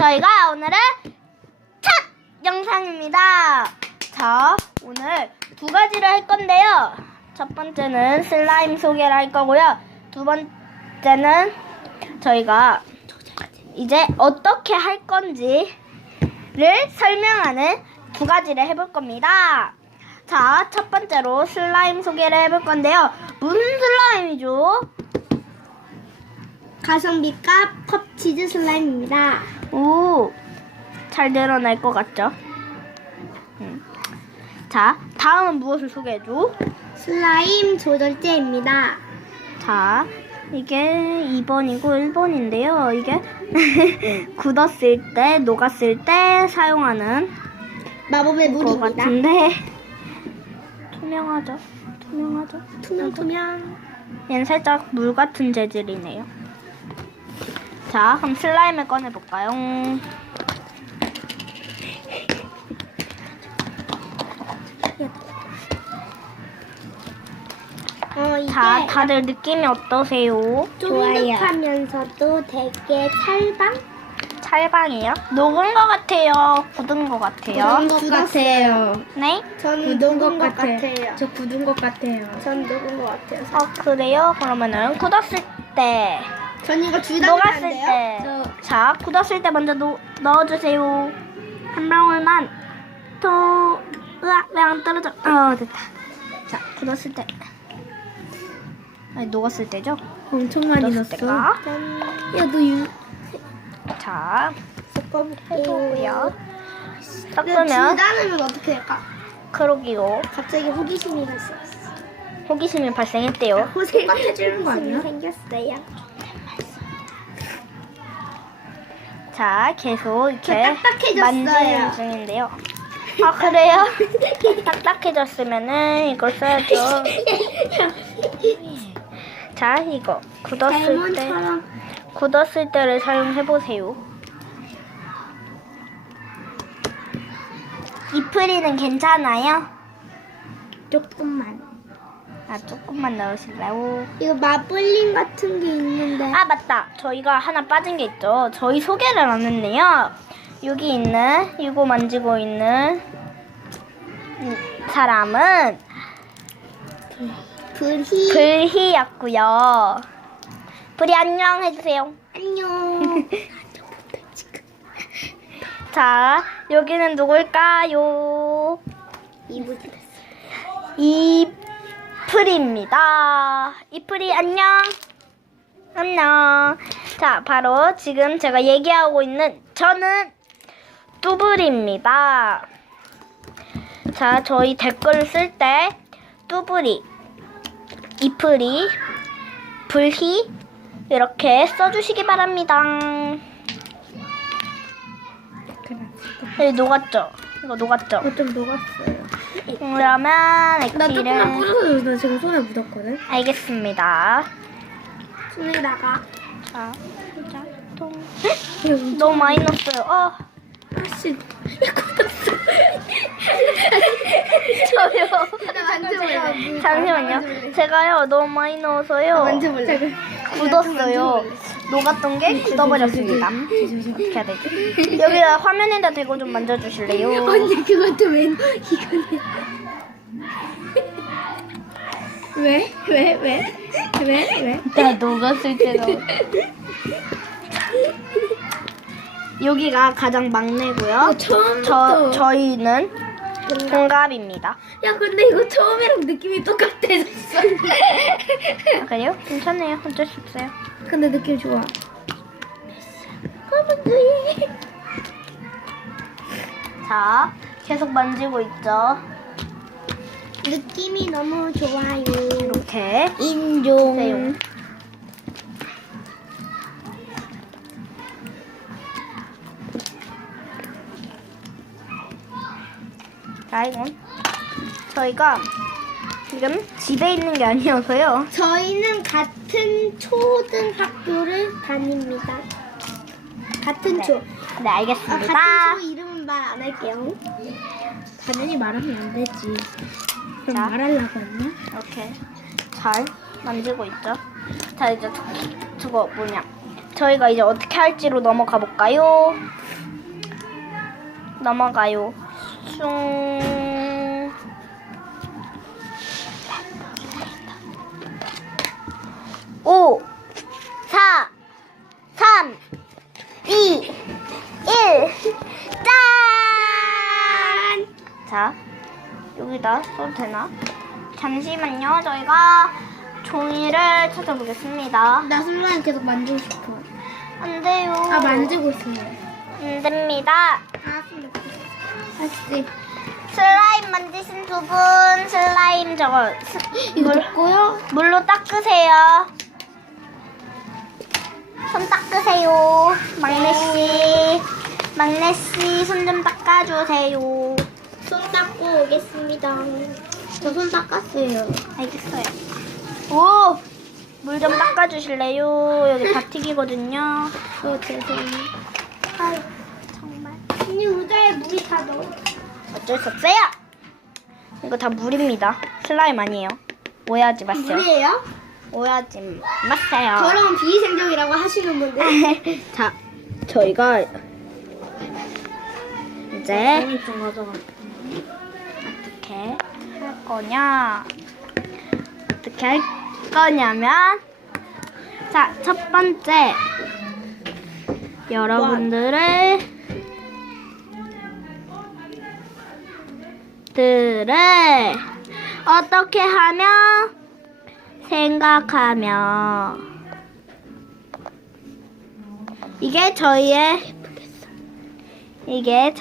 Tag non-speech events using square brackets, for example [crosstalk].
저희가 오늘은 첫 영상입니다. 자, 오늘 두 가지를 할 건데요. 첫 번째는 슬라임 소개를 할 거고요. 두 번째는 저희가 이제 어떻게 할 건지를 설명하는 두 가지를 해볼 겁니다. 자, 첫 번째로 슬라임 소개를 해볼 건데요. 무슨 슬라임이죠? 가성비값 컵치즈 슬라임입니다. 오, 잘 늘어날 것 같죠? 음. 자, 다음은 무엇을 소개해줘? 슬라임 조절제입니다. 자, 이게 2번이고 1번인데요. 이게 [laughs] 굳었을 때, 녹았을 때 사용하는 마법의 것 물입니다. 같은데 투명하죠? 투명하죠? 투명 투명. 얘는 살짝 물 같은 재질이네요. 자, 그럼 슬라임을 꺼내볼까요? 어 이게 자, 다들 느낌이 어떠세요? 쫀득하면서도 되게 찰방? 찰방이요? 녹은 것 같아요? 굳은 것 같아요? 굳은 것 같아요. 네? 저는 굳은 것것 같아요. 같아요. 저 굳은 것 같아요. 전 녹은 것 같아요. 어, 그래요? 그러면은 굳었을 때, 전 이거 둘다 녹았을 때. 자, 굳었을 때 먼저 노, 넣어주세요. 한 방울만. 또, 으악, 왜 안 떨어져? 어, 됐다. 자, 굳었을 때. 아니, 녹았을 때죠? 엄청 많이 넣었어. 때가. 야, 너 유... 자, 섞어볼게요. 섞으면, 다 넣으면 어떻게 할까? 그러기요. 갑자기 호기심이 갔어요. 호기심이 발생했대요. 똑같아지는 거 아니야? 생겼어요. 자, 계속 저 이렇게 딱딱해졌어요. 만지는 중인데요. 아, 그래요? [laughs] 딱딱해졌으면은 이걸 써야죠. [laughs] 자, 이거 굳었을 때, 레몬처럼 굳었을 때를 사용해 보세요. 이프리는 괜찮아요? 조금만. 아, 조금만 넣으실래요? 이거 마블링 같은 게 있는데. 아 맞다. 저희가 하나 빠진 게 있죠. 저희 소개를 안 했네요. 여기 있는 이거 만지고 있는 이 사람은 불희. 불희였고요. 불희 안녕 해주세요. 안녕. [laughs] [laughs] 자 여기는 누굴까요? 이불 이 프리입니다. 이프리 안녕. 안녕. 자 바로 지금 제가 얘기하고 있는 저는 뚜블입니다. 자 저희 댓글을 쓸 때 뚜블이 이프리 불희 이렇게 써주시기 바랍니다. 여기 녹았죠? 이거 녹았죠? 이거 좀 녹았어요. 그러면 나 조금만 액티를 뿌려서 나 지금 손에 묻었거든. 알겠습니다. 손에다가 자, 자, 통. [laughs] 너무 많이 넣었어요. 어, 아씨. 저요. 만져볼래? 잠시만요. 제가요 너무 많이 넣어서요 만져볼래? 굳었어요. 녹았던 게 굳어버렸습니다. 어떻게 해야 되지? 여기다 화면에다 대고 좀 만져주실래요? [laughs] 언니 그것도 왜 넣어? 이거는. 왜? 왜? 왜? 왜? 왜? 나 녹았을 때도. 여기가 가장 막내고요. 처음부터. 저 저희는 동갑입니다. 야 근데 이거 처음이랑 느낌이 똑같아졌어. 아, 그래요? 괜찮아요. 어쩔 수 없어요. 근데 느낌 좋아. [laughs] 자, 계속 만지고 있죠. 느낌이 너무 좋아요. 이렇게. 인종. 보세요. 자, 이건 저희가 지금 집에 있는 게 아니어서요. 저희는 같은 초등학교를 다닙니다. 같은 네. 초. 네, 아, 알겠습니다. 같은 초 이름은 말 안 할게요. 당연히 말하면 안 되지. 그럼 자. 말하려고 했나? 이렇게 잘 만지고 있죠. 자, 이제 저- 저거 뭐냐. 저희가 이제 어떻게 할지로 넘어가 볼까요? 넘어가요. 슝. 자, 여기다 써도 되나? 잠시만요. 저희가 종이를 찾아보겠습니다. 나 슬라임 계속 만지고 싶어. 안 돼요. 아 만지고 있어요. 안 됩니다. 아 슬라임. 슬라임 만드신 두 분 슬라임 저거 스, 이거 물, 내 거야? 물로 닦으세요. 손 닦으세요. 막내 씨. 막내 씨 손 좀 닦아주세요. 손 닦고 오겠습니다. 저 손 닦았어요. 알겠어요. 오! 물 좀 닦아주실래요? 여기 바틱이거든요. 어 죄송해요. 아유, 정말. 언니 의자에 물이 다 넣어. 어쩔 수 없어요. 이거 다 물입니다. 슬라임 아니에요. 오해하지 마세요. 물이에요? 오해하지 마세요. 저랑 비위생적이라고 하시는 분들. [laughs] 자, 저희가 이제 좀 가져가. 어떻게 할 거냐? 어떻게 할 거냐면 자, 첫 번째 여러분들을 들을 어떻게 하면 생각하며 이게 저희의 이게 저